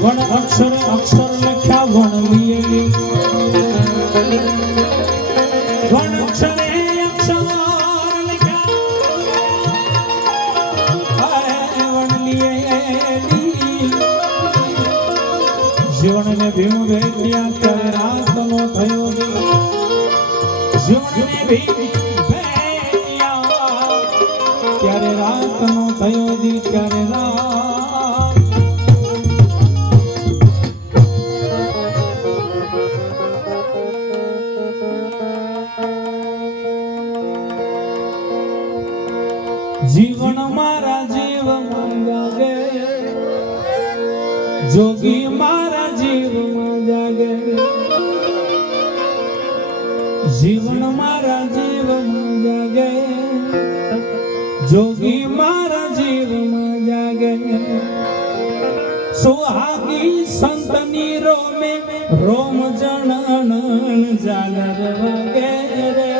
વણ અક્ષર અક્ષર લખ્યા ત્યારે રાતનો થયો. ત્યારે થયો દી ત્યારે જીવન મારા જીવમાં જાગે જોગી મારા જીવમાં જાગે જીવન મારા જીવમાં જાગે જોગી મારા જીવમાં જાગે સુહાગી સંતની રોમે રોમ જણણ જાગર વાગે રે.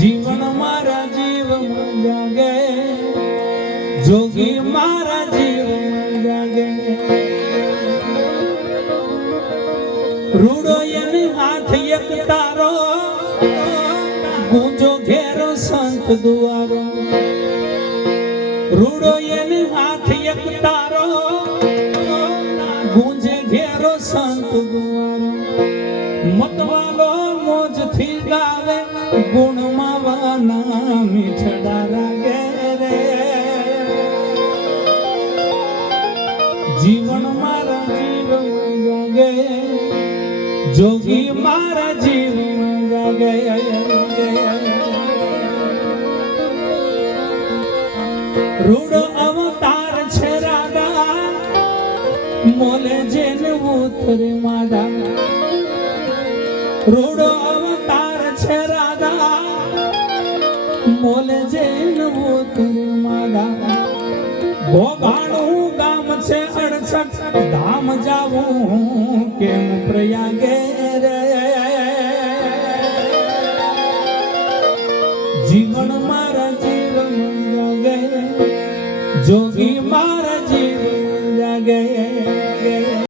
જીવન મારા જીવમાં જાગે, જોગી મારા જીવમાં જાગે. રૂડો એને હાથ એક તારો ગુંજો ઘેરો સંત દુઆરો. રૂડો એને હાથ એક તારો. ગુંજે ઘેરો સંત દુઆરો. મતવાલો મોજથી ગાવે ગુણ માવાના મીઠડા રાગે રે જીવન મારા જીવન જાગે, જોગી મારા જીવન જાગે. રૂડો અવતાર છે રાધા. મોલે જેને ઉતરે માડા રૂડો અવતાર છે રાધા. મોલે જેન ઉતરે માડા ભોગાણું ગામ છે અડસઠ. ધામ જાવું કેમ પ્રયાગે રે? જીવન મારા જીવન જાગે જોગી મા